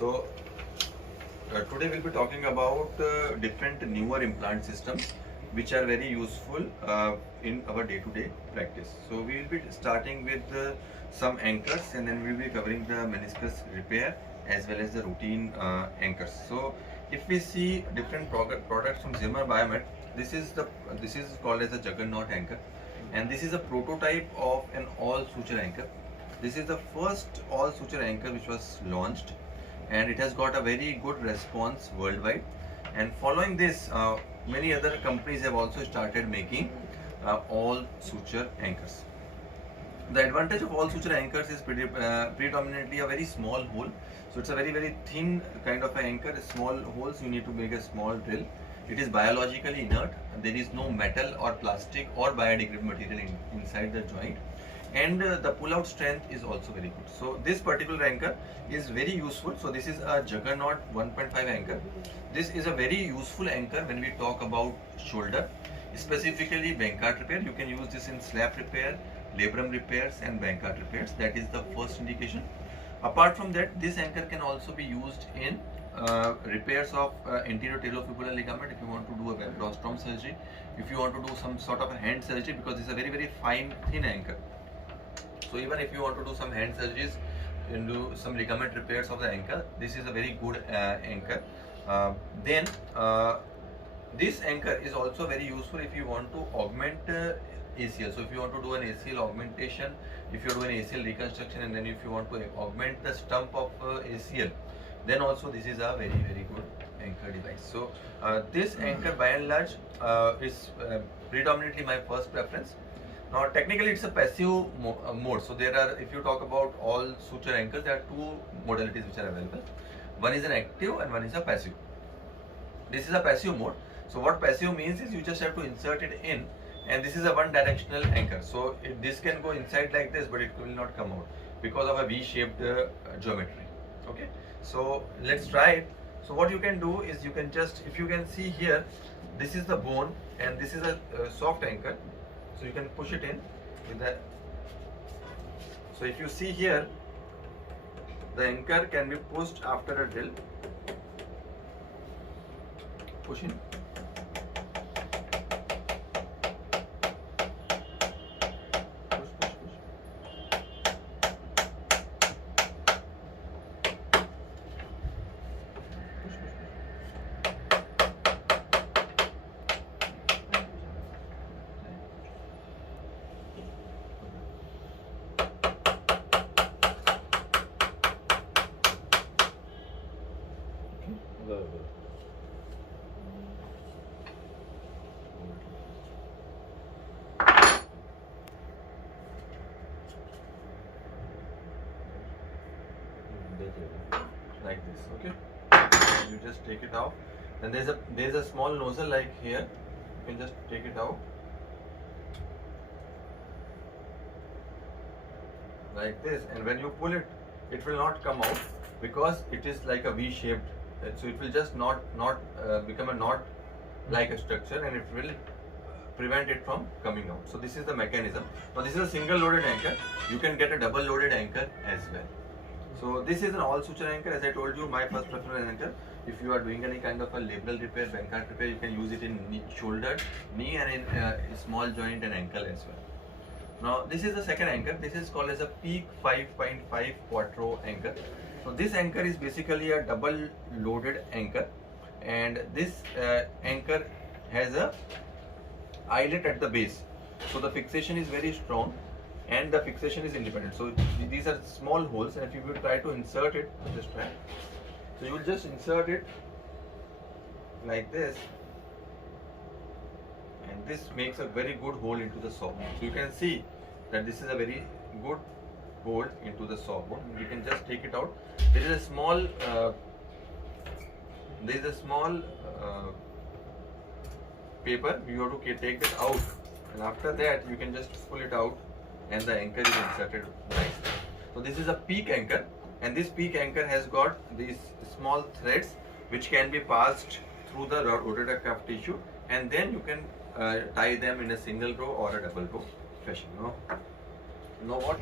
So today we'll be talking about different newer implant systems which are very useful in our day-to-day practice. So we will be starting with some anchors, and then we will be covering the meniscus repair as well as the routine anchors. So if we see different products from Zimmer Biomet, this is called as a juggernaut anchor, and this is a prototype of an all suture anchor. This is the first all suture anchor which was launched, and it has got a very good response worldwide. And following this, many other companies have also started making all suture anchors. The advantage of all suture anchors is predominantly a very small hole. So it's a very thin kind of an anchor, small holes. You need to make a small drill. It is biologically inert. There is no metal or plastic or biodegradable material inside the joint, and the pull-out strength is also very good. So this particular anchor is very useful. So this is a juggernaut 1.5 anchor. This is a very useful anchor when we talk about shoulder, specifically Bankart repair. You can use this in slap repair, labrum repairs and Bankart repairs. That is the first indication. Apart from that, this anchor can also be used in repairs of anterior talofibular ligament. If you want to do a rostrum surgery, if you want to do some sort of a hand surgery, because it's a very fine thin anchor. So even if you want to do some hand surgeries and do some ligament repairs of the ankle, this is a very good anchor. Then this anchor is also very useful if you want to augment ACL. So if you want to do an ACL augmentation, if you do an ACL reconstruction, and then if you want to augment the stump of ACL, then also this is a very good anchor device. So this anchor by and large is predominantly my first preference. Now technically it's a passive mode. So there are, if you talk about all suture anchors, there are two modalities which are available. One is an active and one is a passive. This is a passive mode. So what passive means is you just have to insert it in, and this is a one directional anchor. So this can go inside like this, but it will not come out because of a V-shaped geometry. Okay, so let's try it. So what you can do is you can just, if you can see here, this is the bone and this is a soft anchor. So you can push it in with that. So if you see here, the anchor can be pushed after a drill. Push in. Push. Like this, okay. You just take it out, and there's a small nozzle like here. You can just take it out like this, and when you pull it, it will not come out because it is like a V-shaped. So it will just not become a knot like a structure, and it will prevent it from coming out. So this is the mechanism. Now this is a single loaded anchor. You can get a double loaded anchor as well. So this is an all suture anchor. As I told you, my first preference anchor. If you are doing any kind of a labral repair, Bankart repair, you can use it in shoulder, knee, and in small joint and ankle as well. Now this is the second anchor. This is called as a Peak 5.5 Quattro anchor. So this anchor is basically a double loaded anchor, and this anchor has a eyelet at the base. So the fixation is very strong, and the fixation is independent. So these are small holes, and if you will try to insert it, just try. So you will just insert it like this, and this makes a very good hole into the saw. So you can see that this is a very good hole into the saw bone. You can just take it out. There is a small paper. You have to take it out, and after that you can just pull it out, and the anchor is inserted nicely. So this is a peak anchor, and this peak anchor has got these small threads which can be passed through the rotator cuff tissue, and then you can tie them in a single row or a double row fashion. Know what?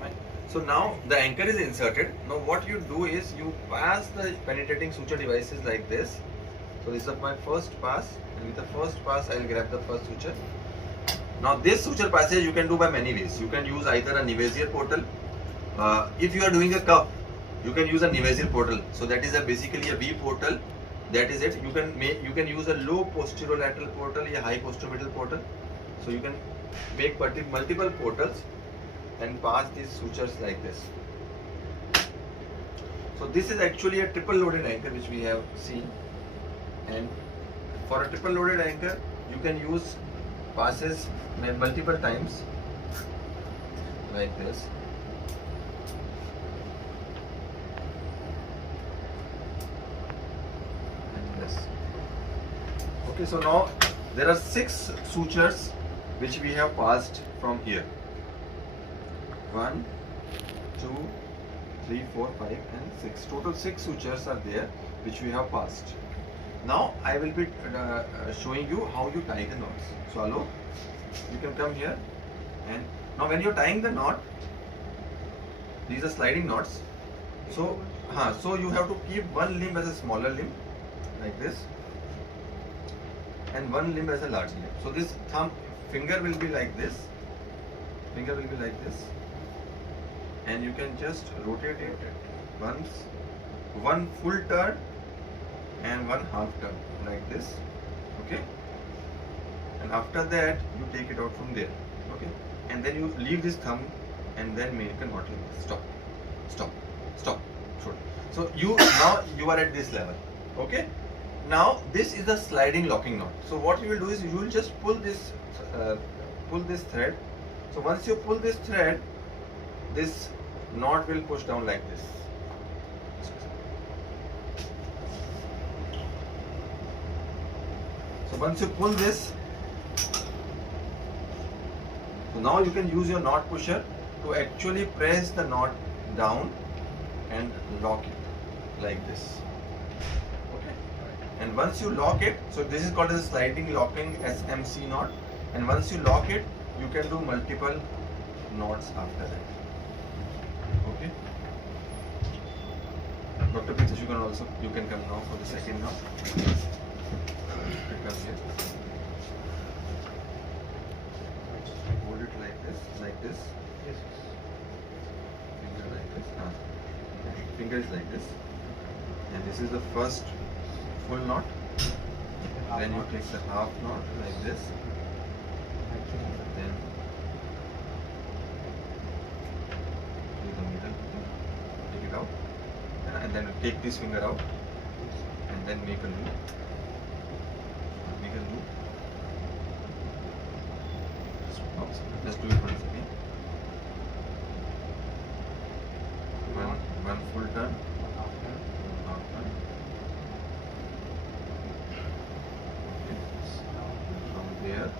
Fine. So now the anchor is inserted. Now what you do is you pass the penetrating suture devices like this. So this is my first pass, and with the first pass I will grab the first suture. Now this suture passage you can do by many ways. You can use either a Nevasier portal. If you are doing a cup, you can use a Nevasier portal. So that is basically a V portal. That is it. You can use a low posterolateral portal, a high posterolateral portal. So you can make multiple portals and pass these sutures like this. So this is actually a triple loaded anchor which we have seen, and for a triple loaded anchor you can use passes multiple times like this. And this. Okay, so now there are 6 sutures which we have passed from here. 1, 2, 3, 4, 5 and 6. Total 6 sutures are there which we have passed. Now I will be showing you how you tie the knots. So hello, you can come here, and now when you are tying the knot, these are sliding knots. So you have to keep one limb as a smaller limb like this, and one limb as a large limb. So this finger will be like this. Finger will be like this. And you can just rotate it once, one full turn and one half turn like this. Okay, and after that you take it out from there. Okay, and then you leave this thumb and then make a knot like this. Stop, stop, stop. So now you are at this level. Okay, now this is the sliding locking knot. So what you will do is you will just pull this thread. So once you pull this thread, this knot will push down like this. So once you pull this, so now you can use your knot pusher to actually press the knot down and lock it like this. Okay, and once you lock it, so this is called as a sliding locking SMC knot, and once you lock it, you can do multiple knots after that. Okay, Dr. Prithmesh, you can come now for the second knot. Come here. Hold it like this. Yes. Finger like this. Finger is like this, and this is the first full knot. Then you take the half knot like this. Then to the middle, take it out, and then take this finger out, and then make a loop. Just do it once again. One full turn, half turn. Okay. From there.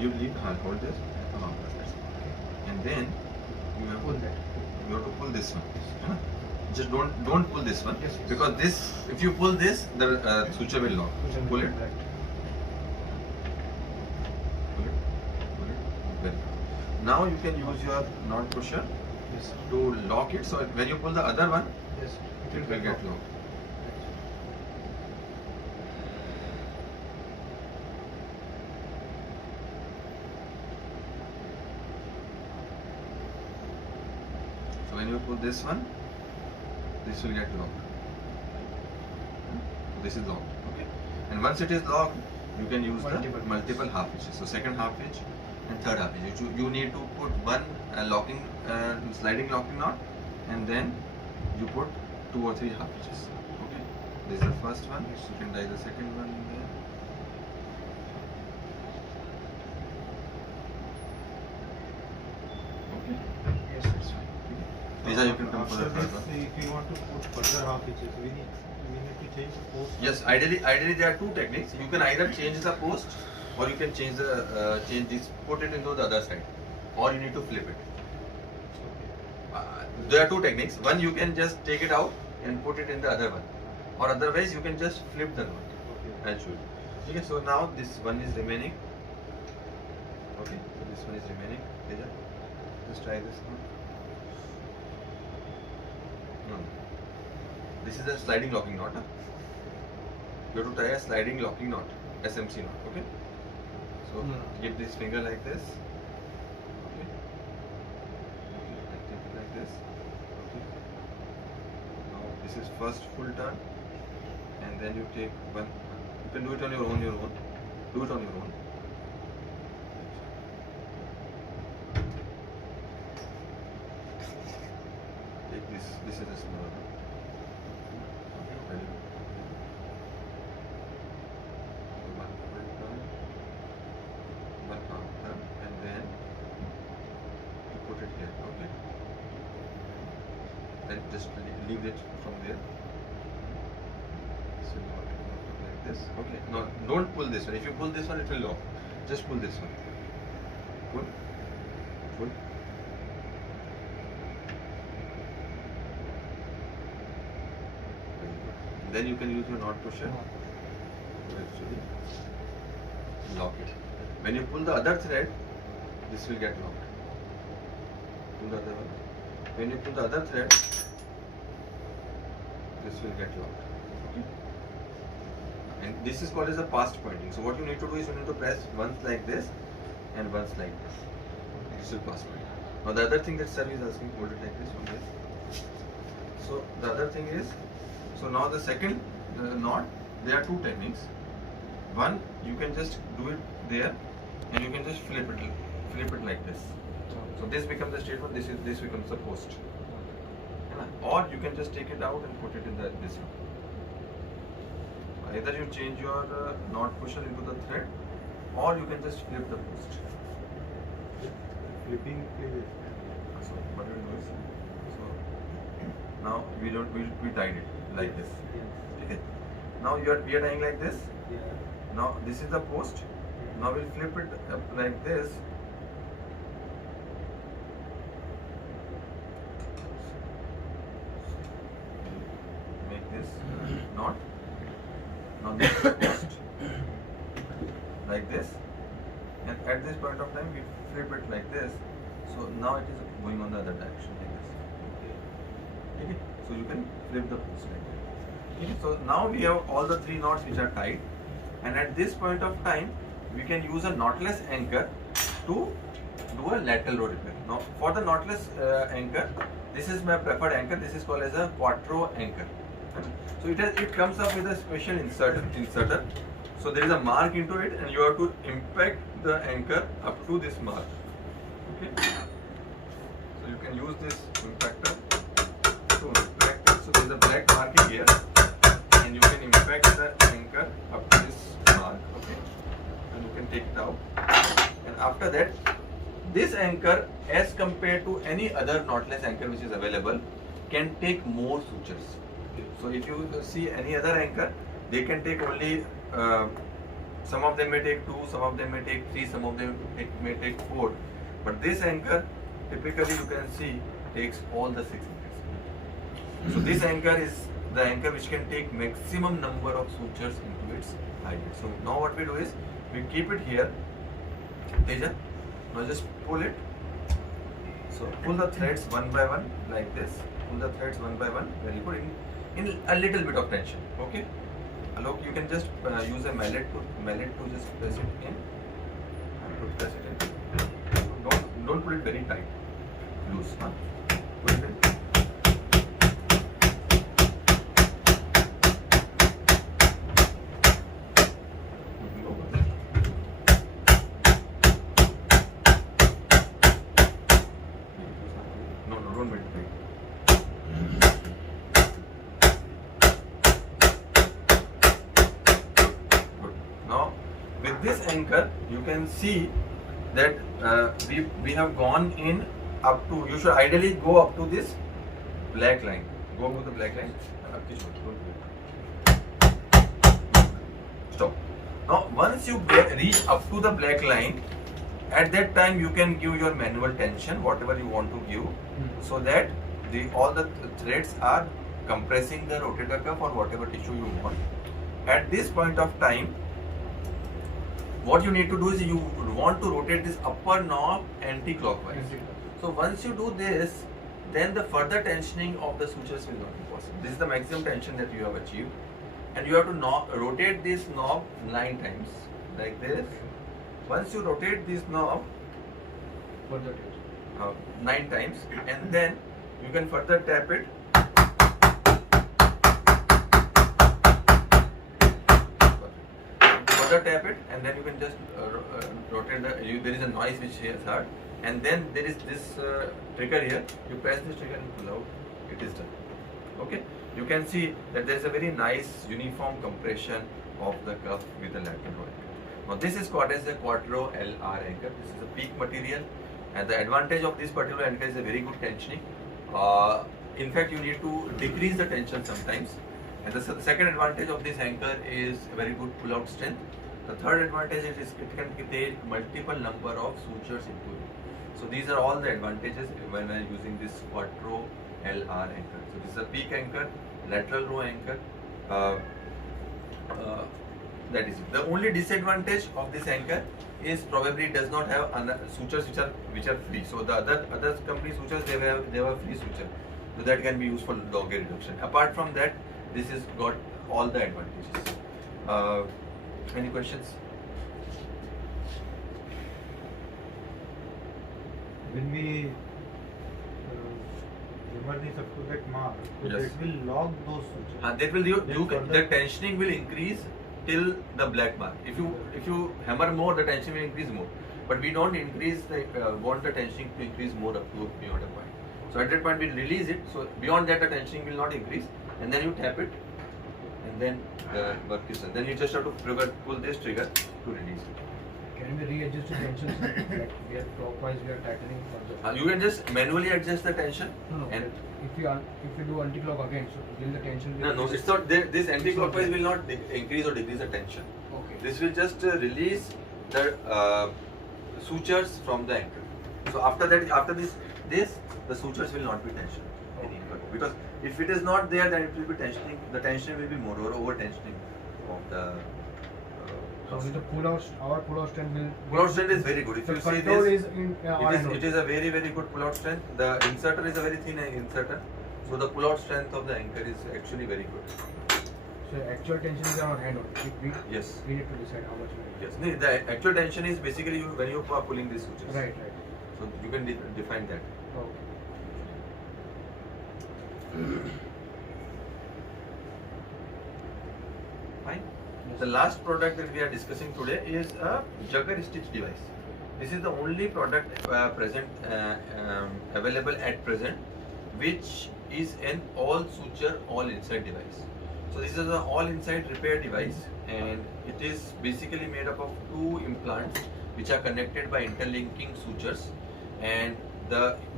You hold this, and then you have to pull this one. Just don't pull this one, because this, if you pull this, the suture will lock. Pull it. Now you can use your knot pusher to lock it. So when you pull the other one, it will get locked. So when you pull this one, this will get locked. This is locked. Okay. And once it is locked, you can use the multiple half hitches. So second half hitch and third half hitch. You need to put one sliding locking knot, and then you put 2 or 3 half hitches. Okay. This is the first one. You can tie the second one there. Okay. Yes, that's fine. Lisa, you can come for the third one. If you want to put further half hitches, we need to change the post. Yes, ideally there are 2 techniques. You can either change the post, or you can change this, put it into the other side, or you need to flip it. There are 2 techniques. One, you can just take it out and put it in the other one, or otherwise you can just flip the knot as usual. Okay, so now this one is remaining. Okay, so this one is remaining. Teja, just try this now. No. This is a sliding locking knot. Huh? You have to tie a sliding locking knot, SMC knot. Okay. So keep this finger like this. Okay. Take it like this. Okay. Now this is first full turn, and then you take one. You can do it on your own. Do it on your own. Take this. This is a small one. Okay. Very good. One full turn, one half turn, and then you put it here. Okay. Then just leave it from there. So now it will look like this. Okay. Now don't pull this one. If you pull this one, it will lock. Just pull this one. Pull. Pull. Very good. Then you can use your knot pusher to actually lock it. When you pull the other thread, this will get locked. Pull the other one. When you pull the other thread, this will get locked. Okay. And this is called as a past pointing. So what you need to do is you need to press once like this and once like this. This is past pointing. Now the other thing that sir is asking, hold it like this on this. So the other thing is, so now the second knot, there are two techniques. One, you can just do it there, and you can just flip it like this. So this becomes the straight one. This becomes the post. Or you can just take it out and put it in this one. Either you change your knot pusher into the thread, or you can just flip the post. Flipping is. So what we do is, so now we tied it like this. Okay. Now we are tying like this. Yeah. Now this is the post. Now we'll flip it up like this. Make this knot. Now this is the post like this, and at this point of time we flip it like this. So now it is going on the other direction like this. Okay. So you can flip the post like that. Okay. So now we have all the three knots which are tied, and at this point of time we can use a knotless anchor to do a lateral row repair. Now for the knotless anchor, this is my preferred anchor. This is called as a quattro anchor. So it comes up with a special inserter. So there is a mark into it, and you have to impact the anchor up to this mark. Okay. So you can use this impactor to impact it. So there is a black marking here, and you can impact the anchor up to this mark. Okay. And you can take it out. And after that, this anchor, as compared to any other knotless anchor which is available, can take more sutures. So if you see any other anchor, they can take only, some of them may take 2, some of them may take 3, some of them may take 4. But this anchor, typically you can see, takes all the 6 anchors. So this anchor is the anchor which can take maximum number of sutures into its height. So now what we do is, we keep it here. Teja, now just pull it. So pull the threads one by one like this. Pull the threads one by one. Very good. In a little bit of tension. Okay. Alok, you can just use a mallet to just press it in. Press it in. Don't put it very tight. Loose. Huh? Put it in. No, don't put it tight. With this anchor, you can see that we have gone in up to, you should ideally go up to this black line. Go to the black line. Stop. Now once you reach up to the black line, at that time you can give your manual tension, whatever you want to give, so that all the threads are compressing the rotator cuff or whatever tissue you want. At this point of time, what you need to do is you want to rotate this upper knob anti-clockwise. So once you do this, then the further tensioning of the sutures will not be possible. This is the maximum tension that you have achieved, and you have to rotate this knob 9 times like this. Once you rotate this knob 9 times, and then you can further tap it. Further tap it, and then you can just rotate there is a noise which is heard, and then there is this trigger here. You press this trigger and pull out. It is done. Okay. You can see that there is a very nice uniform compression of the cuff with the lateral row anchor. Now this is called as a Quattro LR anchor. This is a peak material, and the advantage of this particular anchor is a very good tensioning. In fact, you need to decrease the tension sometimes. And the second advantage of this anchor is a very good pull-out strength. The third advantage is it can take multiple number of sutures into it. So these are all the advantages when we are using this Quattro LR anchor. So this is a peak anchor, lateral row anchor. That is it. The only disadvantage of this anchor is probably it does not have sutures which are free. So the other company sutures, they have a free suture, so that can be used for log reduction. Apart from that, this has got all the advantages. Any questions? When we remove this up to that mark, so Yes. that will lock those sutures. The tensioning will increase till the black mark. If you hammer more, the tension will increase more. But we don't want the tensioning to increase more up to beyond a point. So at that point we release it. So beyond that the tensioning will not increase, and then you tap it, and then the work is done. Then you just have to pull this trigger to release it. Can we readjust the tension? Like we are clockwise, we are tightening further. You can just manually adjust the tension. No. And if you do anti-clock again, so will the tension? no, it's not. This anti-clockwise will not increase or decrease the tension. Okay. This will just release the sutures from the anchor. So after this, the sutures will not be tensioned anymore. Because if it is not there, then it will be tensioning. The tension will be more or over tensioning of the. So with the our pull-out strength will. Pull-out strength is very good. If The you see control this, is in it is a very good pull-out strength. The inserter is a very thin inserter, so the pull-out strength of the anchor is actually very good. So actual tension is on hand only. Yes. We need to decide how much we need. Yes. No, the actual tension is basically when you are pulling these sutures. Right. So you can define that. Okay. Fine. The last product that we are discussing today is a jugger stitch device. This is the only product available at present, which is an all suture, all inside device. So this is an all inside repair device, and it is basically made up of 2 implants which are connected by interlinking sutures, and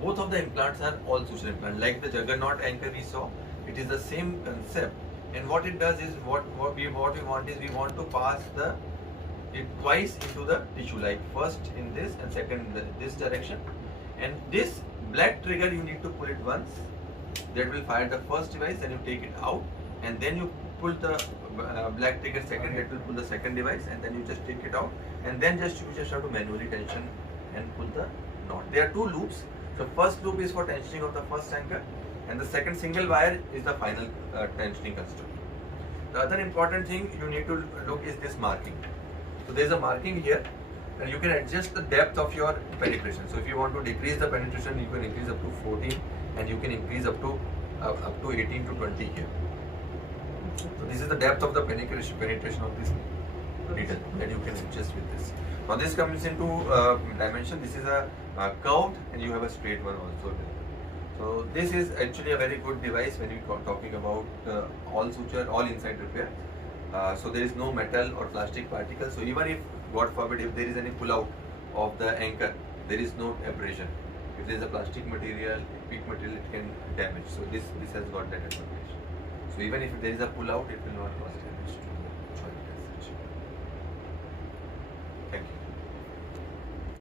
both of the implants are all suture implants. Like the juggernaut anchor we saw, it is the same concept. And what it does is what we want is we want to pass it twice into the tissue, like first in this and second in this direction. And this black trigger, you need to pull it once. That will fire the first device, then you take it out, and then you pull the black trigger second. That will pull the second device, and then you just take it out, and then you just have to manually tension and pull the knot. There are 2 loops. The first loop is for tensioning of the first anchor, and the second single wire is the final tensioning construct. The other important thing you need to look is this marking. So there is a marking here, and you can adjust the depth of your penetration. So if you want to decrease the penetration, you can increase up to 14, and you can increase up to 18 to 20 here. So this is the depth of the penetration of this needle that you can adjust with this. Now this comes into dimension. This is a curved, and you have a straight one also. So this is actually a very good device when we are talking about all suture, all inside repair. So there is no metal or plastic particles. So even if, God forbid, if there is any pull out of the anchor, there is no abrasion. If there is a plastic material, peak material, it can damage. So this has got that advantage. So even if there is a pull out, it will not cause damage.